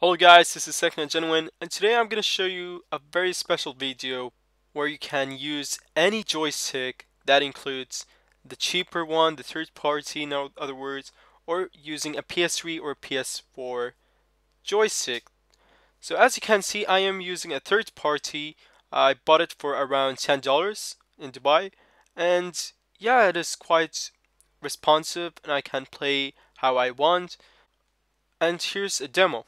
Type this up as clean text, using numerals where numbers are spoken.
Hello guys, this is Second and Genuine, and today I'm going to show you a very special video where you can use any joystick. That includes the cheaper one, the third party in other words, or using a PS3 or PS4 joystick. So as you can see, I am using a third party. I bought it for around $10 in Dubai, and yeah, it is quite responsive and I can play how I want. And here's a demo.